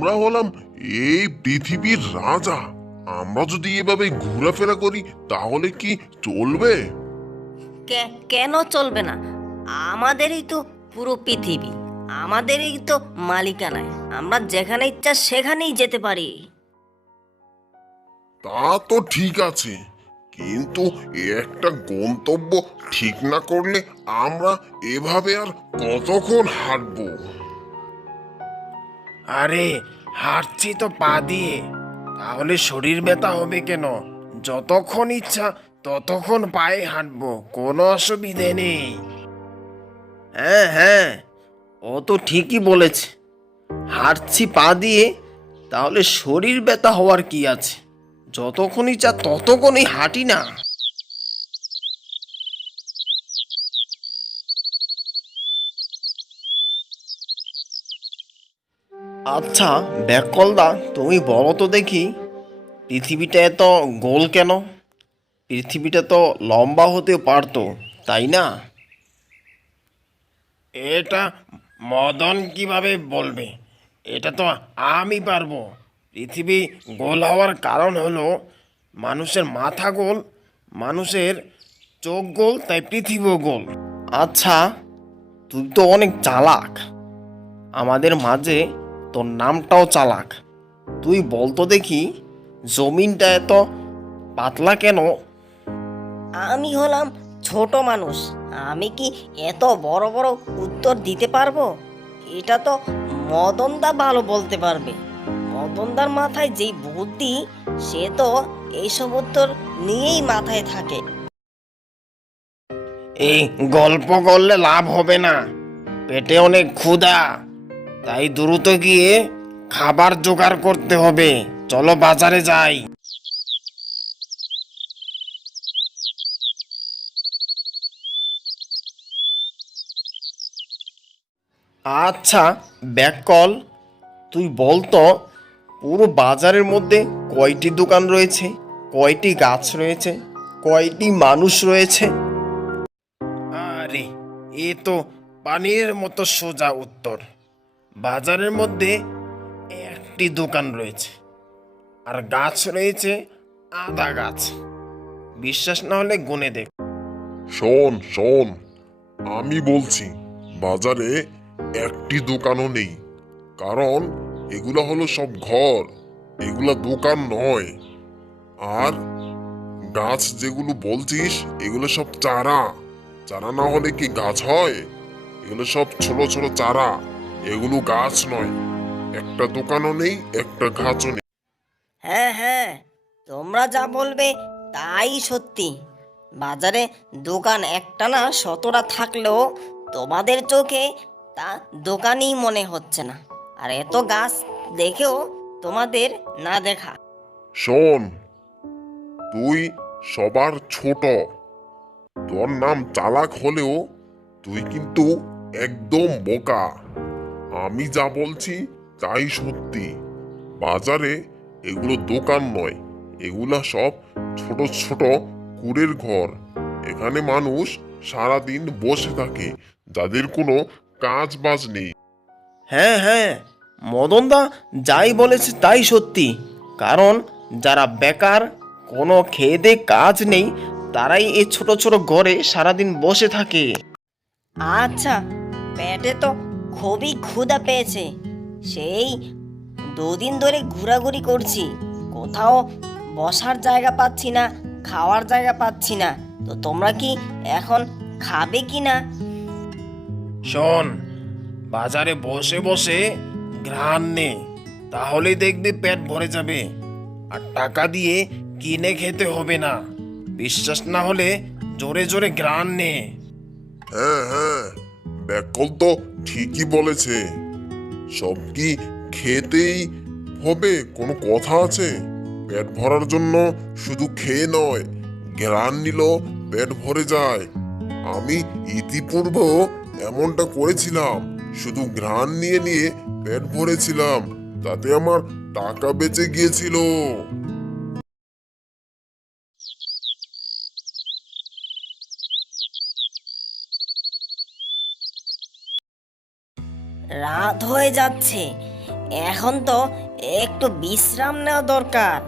আমরা হলাম এই পৃথিবীর রাজা। আমরা যদি এভাবে ঘোরাফেরা করি তাহলে কি চলবে? কেন চলবে না? আমাদেরই তো পুরো পৃথিবী, আমাদেরই তো মালিকানায়। আমরা যেখানে ইচ্ছা সেখানেই যেতে পারি। তা তো ঠিক আছে, কিন্তু একটা গন্তব্য ঠিক না করলে আমরা এভাবে আর কতক্ষণ হাঁটবো? আরে, হাঁটছি তো পা দিয়ে, তাহলে শরীর ব্যথা হবে কেন? যতক্ষণ ইচ্ছা ততক্ষণ পায়ে হাঁটবো, কোনো অসুবিধে নেই। হ্যাঁ হ্যাঁ, ও তো ঠিকই বলেছে। হাঁটছি পা দিয়ে, তাহলে শরীর ব্যথা হওয়ার কি আছে? যতক্ষণ ইচ্ছা ততক্ষণই হাঁটি না। আচ্ছা ব্যাকলদা, তুমি বলো তো দেখি, পৃথিবীটা এত গোল কেন? পৃথিবীটা তো লম্বা হতেও পারতো, তাই না? এটা মদন কিভাবে বলবে? এটা তো আমি পারবো। পৃথিবী গোল হওয়ার কারণ হলো মানুষের মাথা গোল, মানুষের চোখ গোল, তাই পৃথিবীও গোল। আচ্ছা, তুই তো অনেক চালাক। আমাদের মাঝে তোর নামটাও চালাক। তুই বলতো দেখি, জমিনটা এত পাতলা কেন? আমি হলাম ছোট মানুষ, আমি কি এত বড় বড় উত্তর দিতে পারবো? এটা তো মদনদা ভালো বলতে পারবে। মদনদার মাথায় যেই বুদ্ধি, সে তো এইসব উত্তর নিয়েই মাথায় থাকে। এই গল্প করলে লাভ হবে না, পেটে অনেক ক্ষুধা, তাই দ্রুত গিয়ে খাবার জোগাড় করতে হবে। চলো বাজারে যাই। আচ্ছা ব্যাককল, তুই বলতো, পুরো বাজারের মধ্যে কয়টি দোকান রয়েছে, কয়টি গাছ রয়েছে, কয়টি মানুষ রয়েছে? আরে, এ তো পানির মতো সোজা উত্তর। বাজারের মধ্যে একটি দোকান রয়েছে, আর গাছ রয়েছে আধা গাছ। বিশ্বাস না হলে গুনে দেখ। শোন শোন, আমি বলছি বাজারে একটি দোকানও নেই, কারণ এগুলা হলো সব ঘর, এগুলা দোকান নয়। আর গাছ যেগুলো বলছিস এগুলো সব চারা। চারা না হলে কি গাছ হয়? এগুলো সব ছোট ছোট চারা, এগুলো গাছ নয়। একটা দোকানও নেই, একটা গাছও নেই। হ্যাঁ হ্যাঁ, তোমরা যা বলবে তাই সত্যি। বাজারে দোকান একটা না শতটা থাকলেও তোমাদের চোখে তা দোকানই মনে হচ্ছে না। আর এত গাছ দেখেও তোমাদের না দেখা। শোন, তুই সবার ছোট, তোর নাম চালাক হলেও তুই কিন্তু একদম বোকা। আমি যা বলছি তাই সত্যি। বাজারে এগুলো দোকান নয়, এগুলা সব ছোট ছোট কুড়ের ঘর। এখানে মানুষ সারাদিন বসে থাকে, যাদের কোনো কাজ বাজ নেই। হ্যাঁ হ্যাঁ, মদনদা যাই বলেছে তাই সত্যি। কারণ যারা বেকার, কোনো খেয়ে দেয়ে কাজ নেই, তারাই এই ছোট ছোট ঘরে সারাদিন বসে থাকে। আচ্ছা, পেটে তো খুবই ক্ষুধা পেয়েছে। সেই দুদিন ধরে ঘোরাঘুরি করছি, কোথাও বসার জায়গা পাচ্ছি না, খাওয়ার জায়গা পাচ্ছি না। তো তোমরা কি এখন খাবে কি না? শোন, বাজারে বসে বসে ঘ্রাণ নে, তাহলেই দেখবি পেট ভরে যাবে। আর টাকা দিয়ে কিনে খেতে হবে না। বিশ্বাস না হলে জোরে জোরে ঘ্রাণ নে। হ্যাঁ হ্যাঁ, ব্যাকল তো ঠিকই বলেছে। সব কি খেতেই হবে? কোনো কথা আছে? পেট ভরার জন্য শুধু খেয়ে নয়, ঘ্রাণ নিলেও পেট ভরে যায়। আমি ইতিপূর্বেও এমনটা করেছিলাম, শুধু ঘ্রাণ নিয়ে নিয়ে পেট ভরেছিলাম, তাতে আমার টাকা বেঁচে গিয়েছিল। রাত হয়ে যাচ্ছে, এখন তো একটু বিশ্রাম নেওয়া দরকার।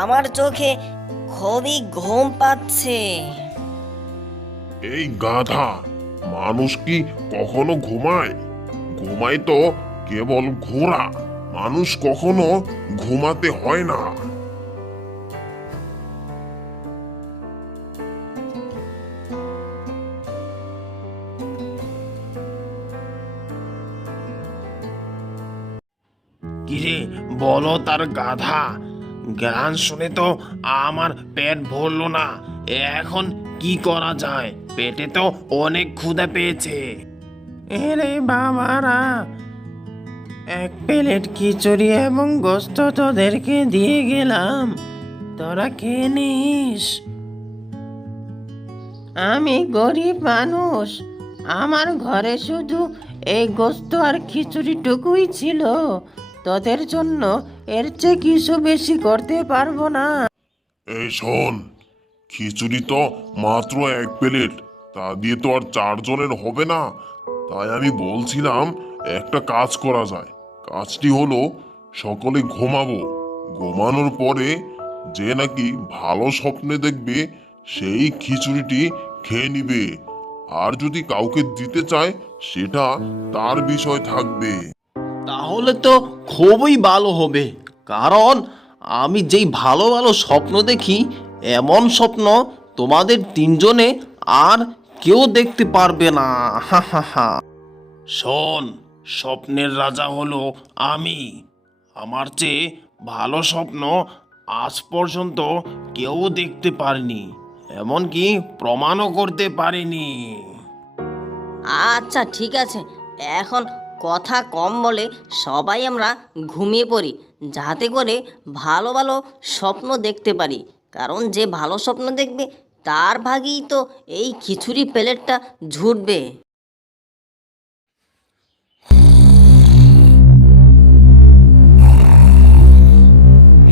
আমার চোখে খুবই ঘুম পাচ্ছে। এই গাধা, মানুষ কি কখনো ঘুমায়? ঘুমায় তো কেবল ঘোড়া, মানুষ কখনো ঘুমাতে হয় না। কিরে বলো তার গাধা, গান শুনে তো আমার পেট ভরলো না। এখন কি করা যায়? পেটে তো অনেক ক্ষুধা পেয়েছে। এরে বাবারা, এক প্লেট খিচুড়ি এবং গোস্ত তোদেরকে দিয়ে গেলাম, তোরা খেয়ে নিস। আমি গরিব মানুষ, আমার ঘরে শুধু এই গোস্ত আর খিচুড়িটুকুই ছিল। তোদের জন্য এর চেয়ে কিছু বেশি করতে পারবো না। এই শোন, খিচুড়ি তো মাত্র 1 প্লেট, তা দিয়ে তো আর 4 জনের হবে না। তাই আমি বলছিলাম একটা কাজ করা যায়। কাজটি হলো, সকলে ঘুমাবো, ঘুমানোর পরে যে নাকি ভালো স্বপ্নে দেখবে সেই খিচুড়িটি খেয়ে নিবে। আর যদি কাউকে দিতে চায় সেটা তার বিষয় থাকবে। তাহলে তো খুবই ভালো হবে, কারণ আমি যেই ভালো ভালো স্বপ্ন দেখি, এমন স্বপ্ন তোমাদের 3জনে আর কেউ দেখতে পারবে না। হা হা হা। শোন, স্বপ্নের রাজা হলো আমি। আমার চেয়ে ভালো স্বপ্ন আজ পর্যন্ত কেউ দেখতে পারেনি, এমনকি প্রমাণও করতে পারেনি। আচ্ছা ঠিক আছে, এখন কথা কম বলে সবাই আমরা ঘুমিয়ে পড়ি, যাতে করে ভালো ভালো স্বপ্ন দেখতে পারি। কারণ যে ভালো স্বপ্ন দেখবে তার ভাগেই তো এই খিচুড়ি প্লেটটা ঝুটবে।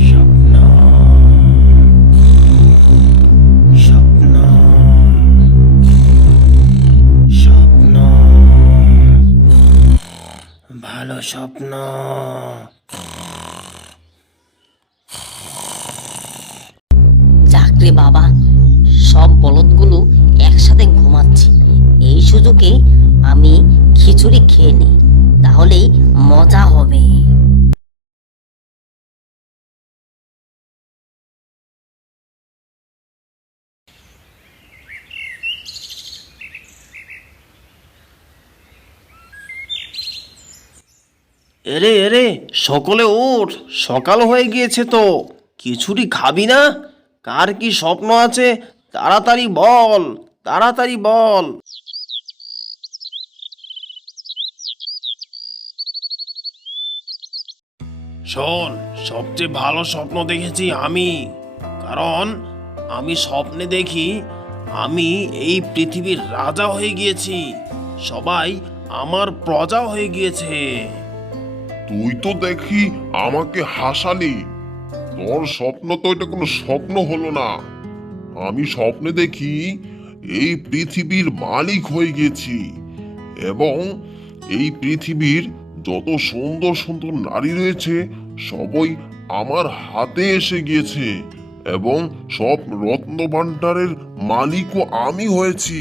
স্বপ্ন, স্বপ্ন, স্বপ্ন, ভালো স্বপ্ন। যাকরে বাবা, সব বলদগুলো একসাথে ঘুমাচ্ছে। এই সুযোগে আমি খিচুড়ি খেয়ে নিই, তাহলেই মজা হবে। এরে এরে, সকলে ওঠ, সকাল হয়ে গিয়েছে তো। খিচুড়ি খাবি না? কার কি স্বপ্ন আছে তাড়াতাড়ি বল, তাড়াতাড়ি বল। শোন, সবচেয়ে ভালো স্বপ্ন দেখেছি আমি। কারণ আমি স্বপ্নে দেখি আমি এই পৃথিবীর রাজা হয়ে গিয়েছি, সবাই আমার প্রজা হয়ে গিয়েছে। তুই তো দেখি আমাকে হাসালি। তোর স্বপ্ন তো এটা কোনো স্বপ্ন হলো না। আমি স্বপ্নে দেখি এই পৃথিবীর মালিক হয়ে গেছি, এবং এই পৃথিবীর যত সুন্দর সুন্দর নারী রয়েছে সবই আমার হাতে এসে গিয়েছে, এবং সব রত্ন ভাণ্ডারের মালিকও আমি হয়েছি।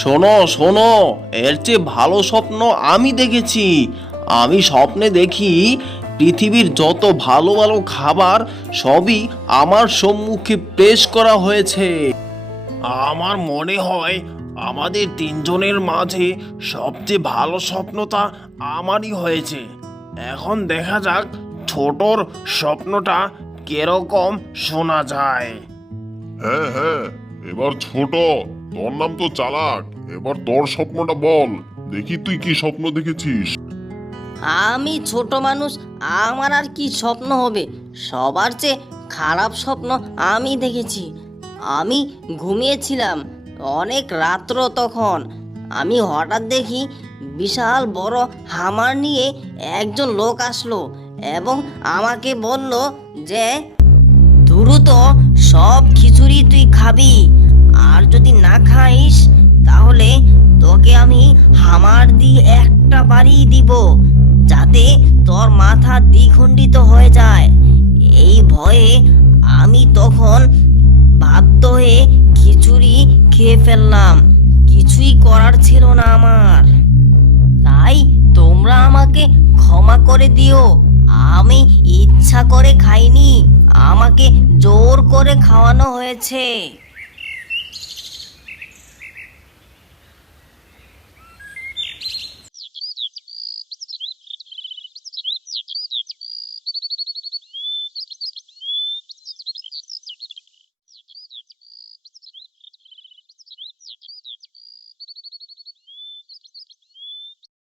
শোনো শোনো, এর চেয়ে ভালো স্বপ্ন আমি দেখেছি। আমি স্বপ্নে দেখি পৃথিবীর যত ভালো ভালো খাবার সবই আমার সম্মুখে পেশ করা হয়েছে। আমার মনে হয় আমাদের 3জনের মাঝে সবচেয়ে ভালো স্বপ্নটা আমারই হয়েছে। এখন দেখা যাক ছোটর স্বপ্নটা কিরকম শোনা যায়। হ্যাঁ হ্যাঁ, এবার ছোট, তোর নাম তো চালাক, এবার তোর স্বপ্নটা বল, দেখি তুই কি স্বপ্ন দেখেছিস। আমি ছোট মানুষ, আমার আর কি স্বপ্ন হবে? সবার চেয়ে খারাপ স্বপ্ন আমি দেখেছি। আমি ঘুমিয়েছিলাম, অনেক রাত্র তখন। আমি হঠাৎ দেখি বিশাল বড় হামার নিয়ে একজন লোক আসলো এবং আমাকে বলল যে দ্রুত সব খিচুড়ি তুই খাবি, আর যদি না খাইস তাহলে তোকে আমি হামার দিয়ে একটা বাড়ি দিব। যাতে তোর মাথা দ্বিখণ্ডিত হয়ে যায়। এই ভয়ে আমি তখন বাধ্য হয়ে খিচুড়ি খেয়ে ফেললাম। কিছুই করার ছিল না আমার। তাই তোমরা আমাকে ক্ষমা করে দিও। আমি ইচ্ছা করে খাইনি, আমাকে জোর করে খাওয়ানো হয়েছে।